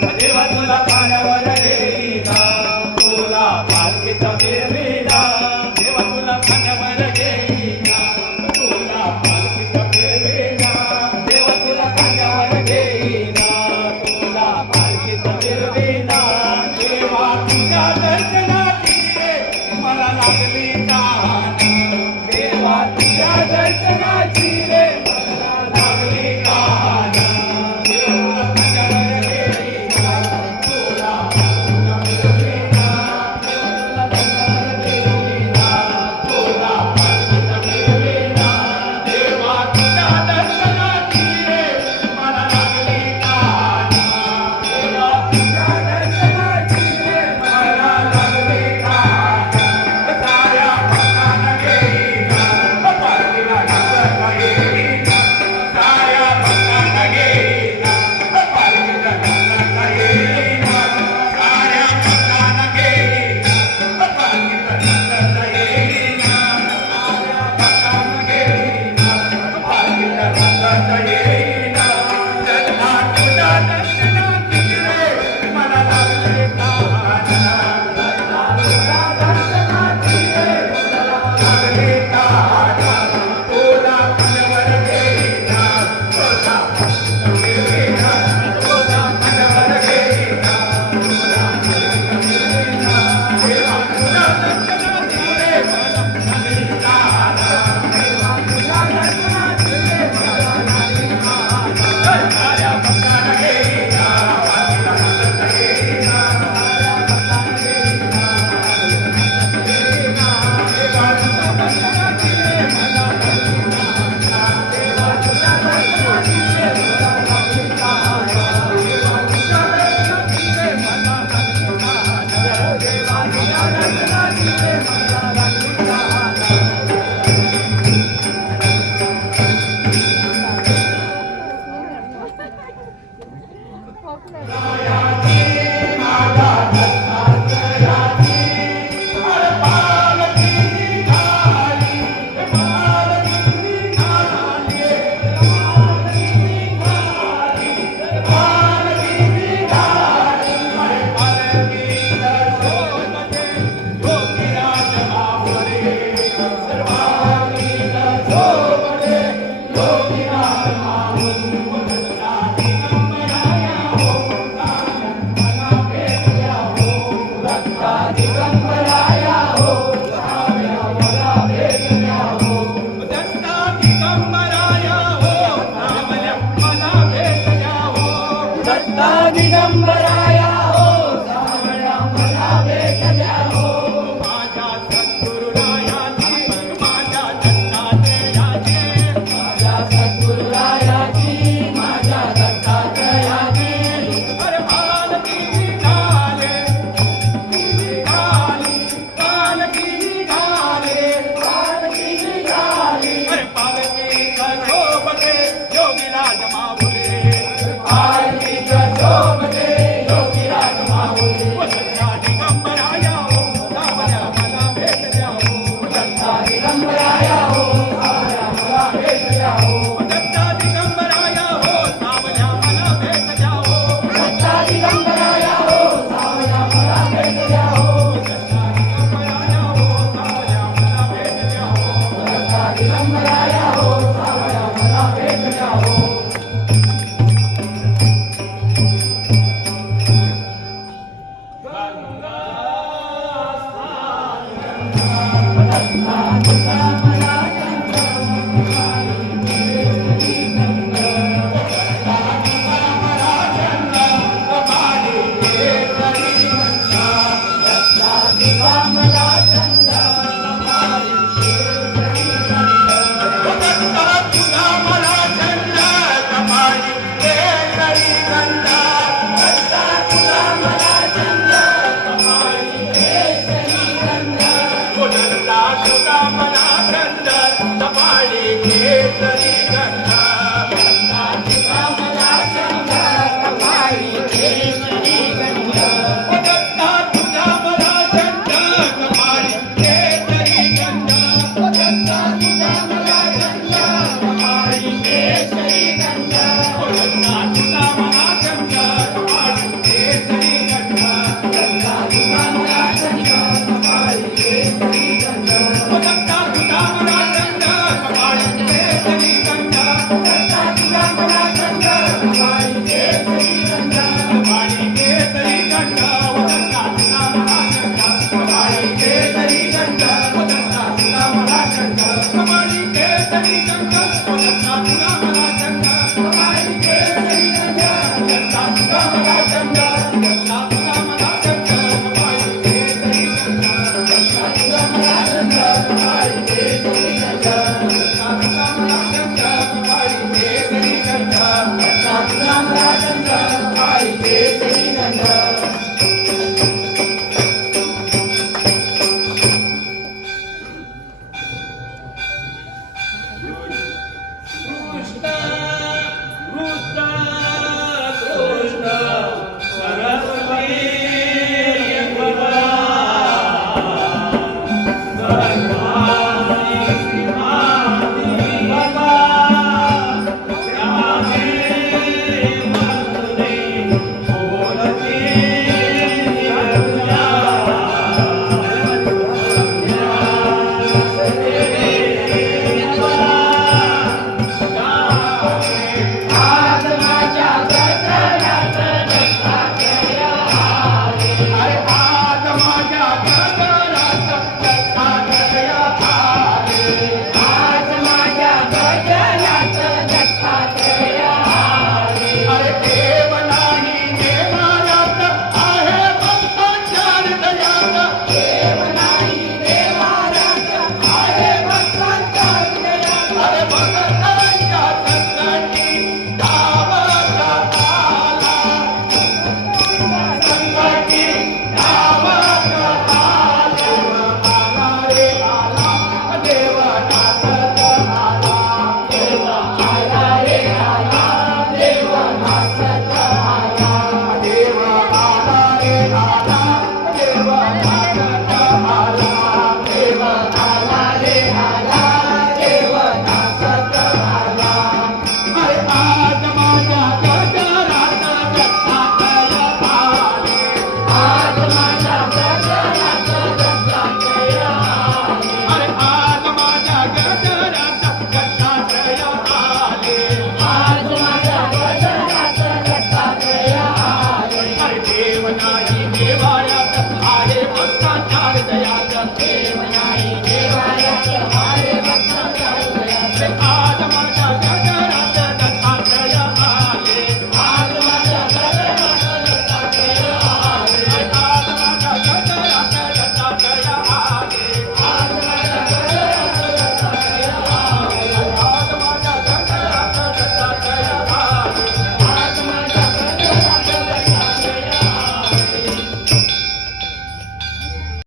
देवा तुला खाण्यावर घेईना तुला पालखीत फिरविना देवा तुला खाण्यावर घेईना तुला पालखीत फिरविना देवा तुला खाण्यावर घेईना तुला पालखीत फिरविना देवा तुझ्या दर्शनाची रे मला लागली तहान देवा तुझ्या दर्शनाची रे मला लागली तहान देवा खाण्यावर घेईना तुला पालखीत फिरविना तुला खाण्यावर घेईना तुला पालखीत फिरविना देवा तुझ्या दर्शनाची रे मला लागली तहान देवा तुझ्या दर्शनाची रे मला लागली तहान साऱ्या भक्तांना घेईना पालखीला घालत येईना साऱ्या भक्तांना घेईना पालखीला घालत येईना साऱ्या भक्तांना घेईना पालखीला घालत येईना साऱ्या भक्तांना घेईना पालखीला घालत येईना जगना तुझ्या दर्शनाची रे मला लागली तहान जगना तुझ्या दर्शनाची रे मला लागली तहान तुला खाण्यावर घेईना तुला पालखीत फिरविना तुला खाण्यावर घेईना तुला पालखीत फिरविना देवा तुझ्या दर्शनाची रे मला लागली तहान देवा तुझ्या दर्शनाची रे मला लागली तहान साऱ्या भक्तांना घेईना पालखीला घालत येईना साऱ्या भक्तांना घेईना देवा तुझ्या दर्शनाची रे मला लागली तहान देवा तुझ्या दर्शनाची रे मला लागली तहान देवा तुझ्या दर्शनाची रे मला लागली तहान देवा तुझ्या दर्शनाची रे मला लागली तहान दिगंबराया हो सावळ्या मला भेट द्या हो माझ्या सद्गुरुरायाची माझ्या दत्तात्रयाची माझ्या सद्गुरुरायाची माझ्या दत्तात्रयाची अरे पालखी निघाले पालखी निघाले अरे पालखीच्या सोबते योगीराज माऊली पालखीच्या सोबते योगी Thank you.